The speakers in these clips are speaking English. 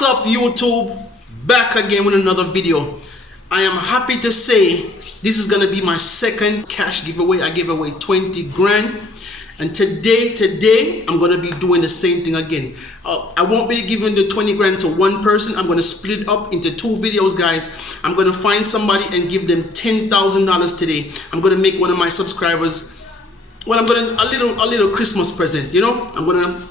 What's up, YouTube? Back again with another video. I am happy to say this is gonna be my second cash giveaway. I gave away 20 grand, and today I'm gonna be doing the same thing again. I won't be giving the 20 grand to one person. I'm gonna split it up into two videos, guys. I'm gonna find somebody and give them $10,000 today. I'm gonna make one of my subscribers, well, I'm gonna a little Christmas present, you know. I'm gonna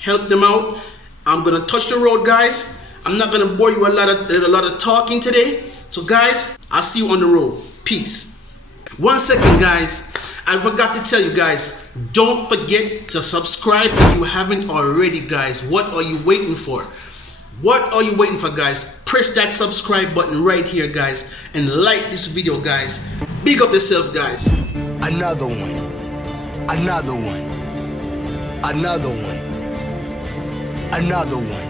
help them out. I'm gonna touch the road, guys. I'm not gonna bore you a lot of talking today. So guys, I'll see you on the road. Peace. 1 second, guys. I forgot to tell you guys, don't forget to subscribe if you haven't already, guys. What are you waiting for? What are you waiting for, guys? Press that subscribe button right here, guys, and like this video, guys. Big up yourself, guys. Another one. Another one. Another one. Another one.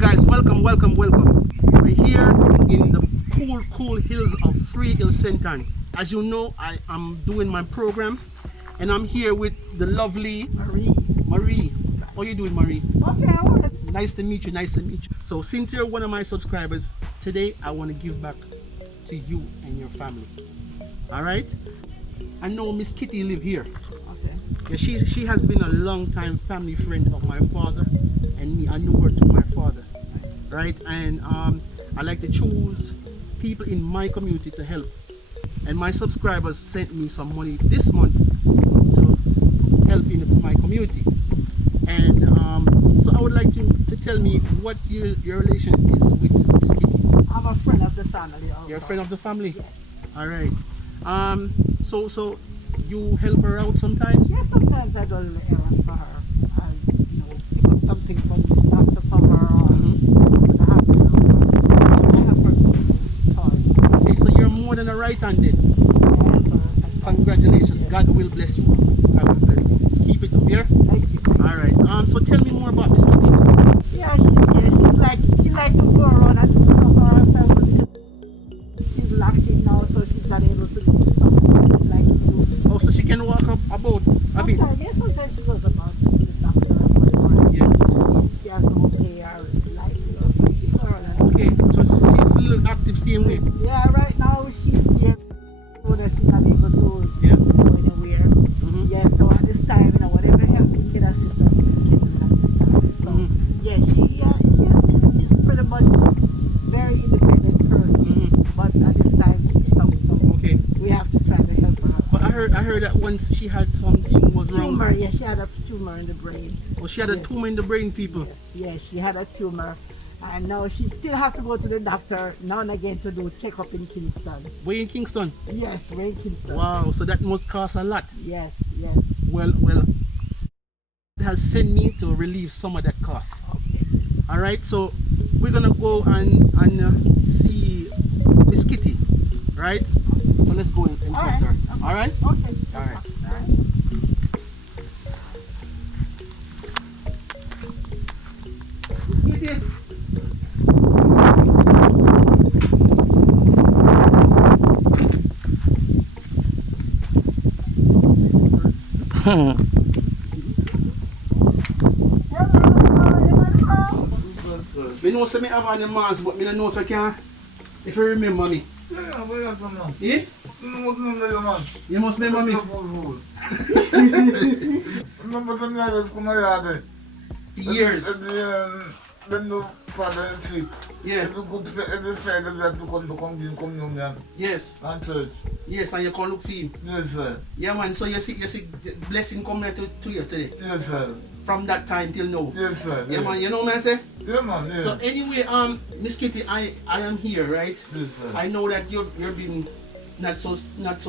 guys, welcome. We're here in the cool hills of Free Hill St. Ann. As you know, I am doing my program and I'm here with the lovely Marie. How you doing, Marie? Okay, Nice to meet you. So since you're one of my subscribers, today I want to give back to you and your family. All right? I know Miss Kitty live here. okay. Yeah, she has been a long time family friend of my father and me. I knew her through my father, right? And I like to choose people in my community to help. And my subscribers sent me some money this month to help in my community. And so I would like you to tell me what your relation is with Miss Kitty. I'm a friend of the family also. You're a friend of the family? Yes. All right. So you help her out sometimes? Yes, sometimes I do a little errand for her. I, pick up something from the doctor for her. I have her toys. Okay, so you're more than a right-handed. Congratulations. God will bless you. God will bless you. Keep it up here. Thank you. All right. So tell me more about Miss Kitty. Yeah, she like to go around and do stuff for herself. She's locked in now, so she's not able to do stuff she like to do. Oh, so she can walk up about a bit. Sometimes she goes about to the doctor or whatever. Yeah. She has no pay or like, something for her. Okay. So she's a little active same way. Yeah, right now she's here. So that she's not able to Yeah. go anywhere. Mm-hmm. Yeah, so at this time, whatever help we can assist her, we can do at this time. So, yeah, she's pretty much very independent person. But at this time, she's stuck. So Okay. we have to try to help her. But I heard that once she had something was wrong. Tumor, yeah, she had a tumor in the brain. Oh, she had a Yeah. tumor in the brain, people. Yes, she had a tumor. And now she still have to go to the doctor now and again to do checkup in Kingston. We're in Kingston. Yes, we're in Kingston. Wow. So that must cost a lot. Yes. Well, it has sent me to relieve some of that cost. Okay. All right, so we're gonna go and see Miss Kitty, right? So let's go and talk to her. All right? Okay. All right. Miss Kitty. Me know say me have on the mask, but me don't know if I can. If you remember me. Yeah, where you from now? Eh? What remember you, man? You must remember me. Remember the night from my yard? Years. Then no father and sick. Yeah. Every Friday we have to come in communion Yes. and church. Yes, and you can look for him. Yes, sir. Yeah, man. So you see blessing coming to you today. Yes, sir. From that time till now. Yes, sir. Yeah, man. You know what I say? Yeah, man. Yeah. So anyway, Miss Kitty, I am here, right? Yes, sir. I know that you're being not so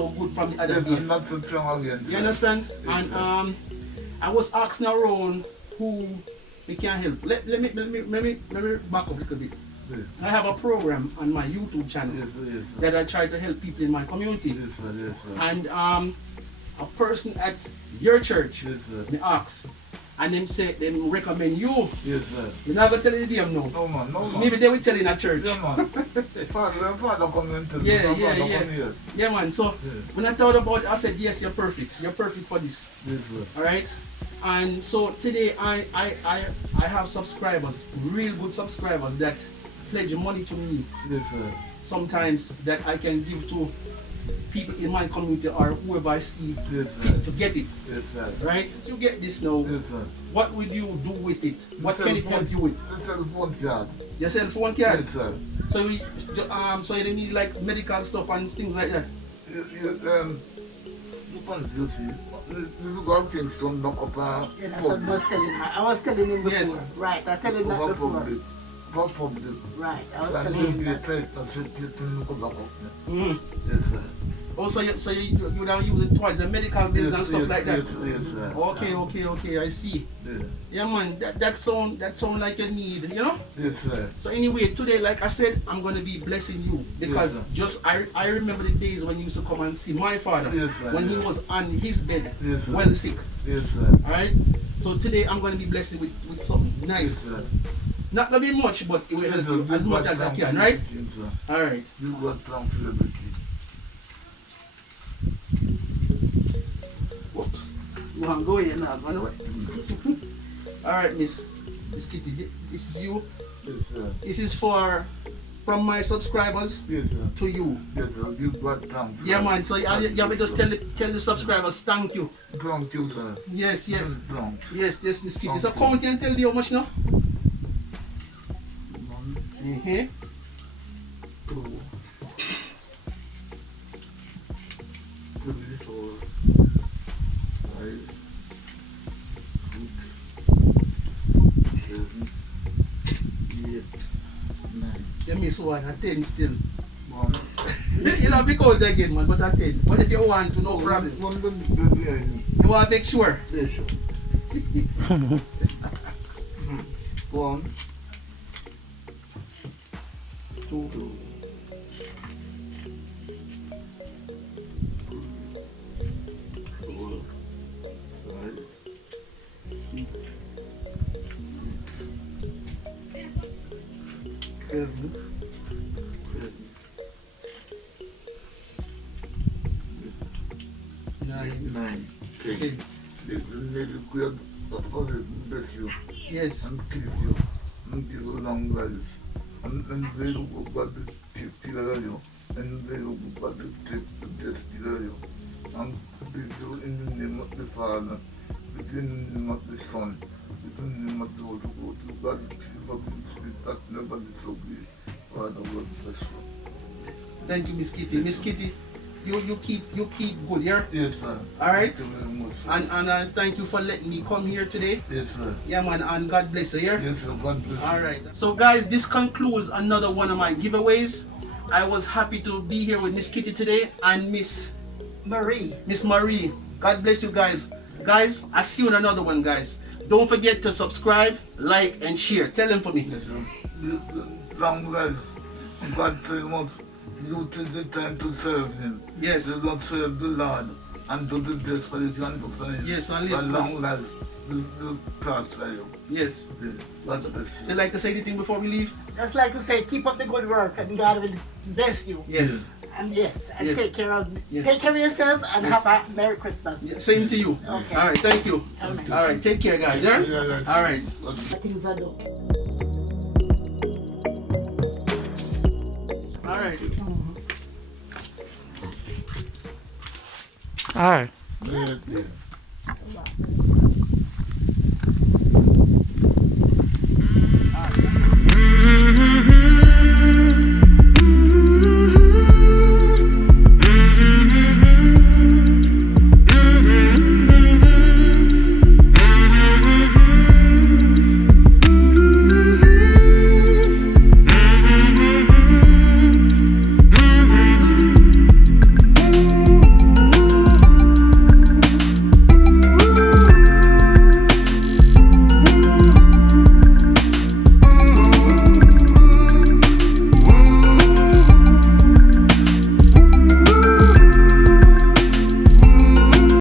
good from the other Yes, day. I'm not so strong again. You understand? Yes, And I was asking around who we can help. Let me back up a little bit. Yes, I have a program on my YouTube channel yes, yes, sir. that I try to help people in my community. Yes, sir. Yes, sir. And a person at your church Yes, sir. me ask, and them say them recommend you. Yes, sir. You never tell the them no. No, man. No, man. Maybe they will tell in a church. Yeah, man. Father come in to Yeah, Father yeah, come yeah. here. Yeah, man. So Yeah. when I thought about it, I said, yes, you're perfect. You're perfect for this. Yes, sir. All right. And so today I have subscribers, real good subscribers that pledge money to me Yes, sir. sometimes that I can give to people in my community or whoever I see Yes, fit sir. to get it. Yes, sir. Right? You get this now. Yes, sir. What will you do with it? What can it help you with? The cell phone card. Your cell phone card. Yes, sir. So you need like medical stuff and things like that. You can't do it. You go to Kingston, knock up Yeah, that's what I was telling her. I was telling him before. Yes. Right, I told him that for before. public. For public. Right, I was And telling you him get that. tight and sit in the knock up. Mm. Yes, sir. Also, you don't use it twice, the medical bills and stuff like that. Yes, sir. Okay, I see. Yeah. Yeah, man, that sound like you need, you know. Yes, sir. So anyway, today, like I said, I'm gonna be blessing you because Yes, I remember the days when you used to come and see my father Yes, sir. when he was on his bed, Yes, sir. well sick. Yes, sir. All right. So today I'm gonna be blessing with something Yes, nice. sir. Not gonna be much, but it will Yes, help sir. you as much as I can, right? Yes, sir. All right. You got plan for everything. Whoops. You want to go here now? Run away. All right, Miss Kitty. This is you. Yes, sir. This is from my subscribers Yes, sir. to you. Yes, sir. You got plan for Yeah, man. So you have to just tell the subscribers thank you. Thank you, sir. Yes, yes, Thank yes, Miss Kitty. Thank So you. count and tell you how much now. you. 1, 2, 3, 4, 5, 6, 7, 8, 9. you miss one, a 10 still. 1. You know, be cold again, man, but a 10. But if you want to, no problem. You want to make sure. One, 2, 4, 5, 6, 7, 9, 9, 10. 10. Bless you Yes. and keep you and give you long life. And they look about the tip you and they look about the tip to death you. And give you in the name of the Father, in the name of the Son, in the name of the Holy Ghost, God, God, that never disobey. Father, God bless you. Thank you, Miss Kitty. Miss Kitty, you keep good, yeah? Yes, sir. All right. Thank you very much, sir. And thank you for letting me come here today. Yes, sir. Yeah, man, and God bless you, yeah? Yes, sir. God bless you. All right. So, guys, this concludes another one of my giveaways. I was happy to be here with Miss Kitty today and Miss Marie. Marie. God bless you, guys. Guys, I see you in another one, guys. Don't forget to subscribe, like, and share. Tell them for me. Yes, sir. Long life. God very much. You take the time to serve Him. Yes. You don't serve the Lord and do the best for His land of Him. Yes, and live For good. long life. You prosper you. Yes. Yes. God bless So, you. you like to say anything before we leave? Just like to say, keep up the good work and God will bless you. Yes. And yes, and Yes. take care of Yes. take care of yourself and Yes. have a Merry Christmas. Yeah, same to you. Okay. All right. Thank you. Okay. All right. Take care, guys. Yeah? Yeah, All right. Things are done. All right. All right. Yeah, yeah.